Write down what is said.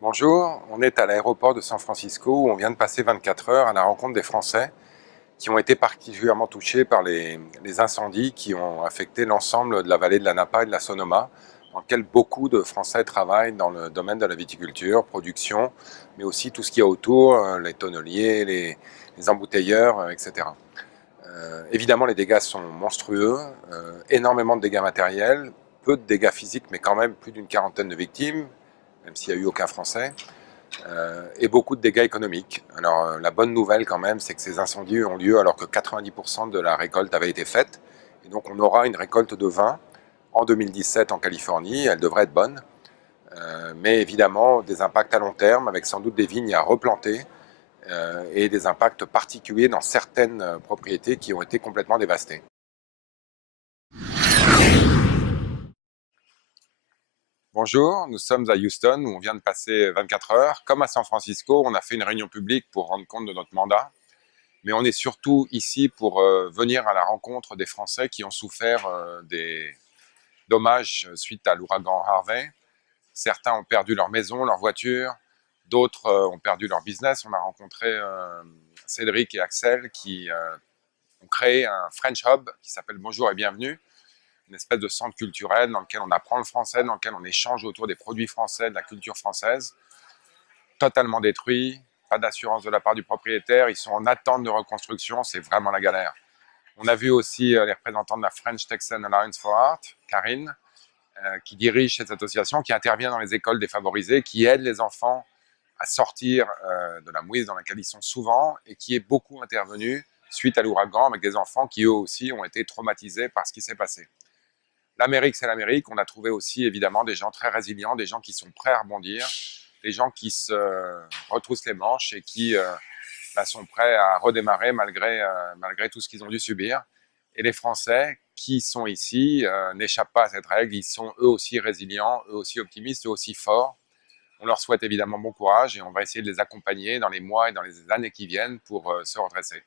Bonjour, on est à l'aéroport de San Francisco où on vient de passer 24 heures à la rencontre des Français qui ont été particulièrement touchés par les incendies qui ont affecté l'ensemble de la vallée de la Napa et de la Sonoma, dans lequel beaucoup de Français travaillent dans le domaine de la viticulture, production, mais aussi tout ce qu'il y a autour, les tonneliers, les embouteilleurs, etc. Évidemment, les dégâts sont monstrueux, énormément de dégâts matériels, peu de dégâts physiques, mais quand même plus d'une quarantaine de victimes, même s'il n'y a eu aucun Français. Et beaucoup de dégâts économiques. Alors la bonne nouvelle quand même, c'est que ces incendies ont lieu alors que 90% de la récolte avait été faite. Et donc on aura une récolte de vin en 2017 en Californie, elle devrait être bonne. Mais évidemment des impacts à long terme avec sans doute des vignes à replanter et des impacts particuliers dans certaines propriétés qui ont été complètement dévastées. Bonjour, nous sommes à Houston où on vient de passer 24 heures. Comme à San Francisco, on a fait une réunion publique pour rendre compte de notre mandat. Mais on est surtout ici pour venir à la rencontre des Français qui ont souffert des dommages suite à l'ouragan Harvey. Certains ont perdu leur maison, leur voiture, d'autres ont perdu leur business. On a rencontré Cédric et Axel qui ont créé un French Hub qui s'appelle Bonjour et Bienvenue, une espèce de centre culturel dans lequel on apprend le français, dans lequel on échange autour des produits français, de la culture française. Totalement détruit, pas d'assurance de la part du propriétaire, ils sont en attente de reconstruction, c'est vraiment la galère. On a vu aussi les représentants de la French Texan Alliance for Art, Karine, qui dirige cette association, qui intervient dans les écoles défavorisées, qui aide les enfants à sortir de la mouise dans laquelle ils sont souvent et qui est beaucoup intervenu suite à l'ouragan avec des enfants qui eux aussi ont été traumatisés par ce qui s'est passé. L'Amérique, c'est l'Amérique. On a trouvé aussi évidemment des gens très résilients, des gens qui sont prêts à rebondir, des gens qui se retroussent les manches et qui sont prêts à redémarrer malgré tout ce qu'ils ont dû subir. Et les Français qui sont ici n'échappent pas à cette règle. Ils sont eux aussi résilients, eux aussi optimistes, eux aussi forts. On leur souhaite évidemment bon courage et on va essayer de les accompagner dans les mois et dans les années qui viennent pour se redresser.